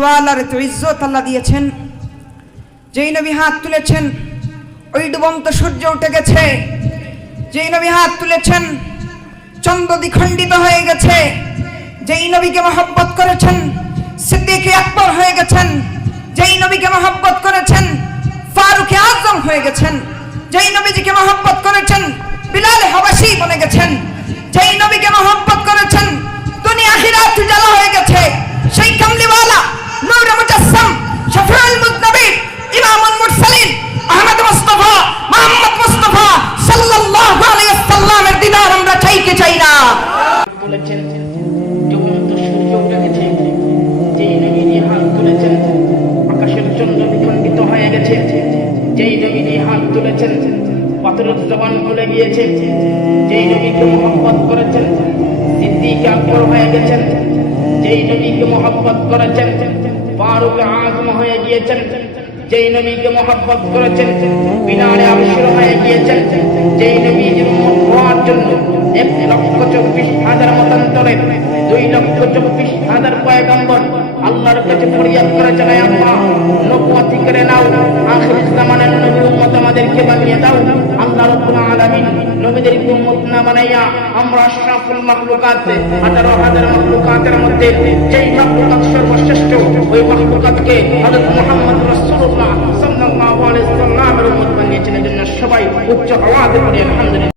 ওয়ালার তো ইজ্জত আল্লাহ দিয়েছেন। যেই নবী হাত তুলেছেন ওই ডুবন্ত সূর্য উঠে গেছে। যেই নবী হাত তুলেছেন চন্দ্র দ্বিখণ্ডিত হয়ে গেছে। যেই নবীকে মহব্বত করেছেন সিদ্দিক আকবর হয়ে গেছেন। যেই নবীকে মহব্বত করেছেন ফারুক আজম হয়ে গেছেন। যেই নবীজিকে মহব্বত করেছেন বিলাল হাবাসি বনে গেছেন। যেই নবীকে মহব্বত করেছেন দুনিয়া আখিরাত উজালা হয়ে গেছে। সেই কামলিওয়ালা নূর মুজাসসাম শফিউল মুজনবির ইমামুল মুরসালিন আহমদ মুস্তাফা মুহাম্মদ মুস্তাফা সাল্লাল্লাহু আলাইহি ওয়াসাল্লামের দিদার আমরা চাই কি চাই না। তুলেছেন ডুবন্ত সূর্য উঠে গেছে। যেই নবী হাত তুলেছেন আকাশের চন্দ্র বিখণ্ডিত হয়ে গেছে। যেই নবী হাত তুলেছেন পাথরের জবান খুলে গিয়েছে। যেই নবীকে মহব্বত করেছেন সিদ্দিক আকবর হয়ে গেছেন। যেই নবীকে মহব্বত করেছেন ফারুক আজম হয়ে গিয়েছেন। যেই নবীকে মহব্বত করেছেন বিলাল হাবাসি হয়ে গিয়েছেন। যেই নবীর উম্মত হওয়ার জন্য 1,24,000 মতান্তরে 2,24,000 পয়গম্বর আল্লাহর কাছে ফরিয়াদ করেছেন, আয় আল্লাহ নবুয়তি করে নাও, আখির জামানার নবী উম্মত আমাদেরকে বানিয়ে দাও। আল্লাহ রাব্বুল আলামিন নবীদেরকে উম্মত না বানাইয়া আমরা আশরাফুল মাখলুকাত 18,000 মাখলুকাতের মধ্যে যেই মাখলুকাত সর্বশ্রেষ্ঠ ওই মাখলুকাতকে হযরত মুহাম্মদ রাসূলুল্লাহ সাল্লাল্লাহু আলাইহি ওয়াসাল্লামের উম্মত বানিয়েছেন। এজন্য সবাই উচ্চ আওয়াজে পড়ি আলহামদুলিল্লাহ।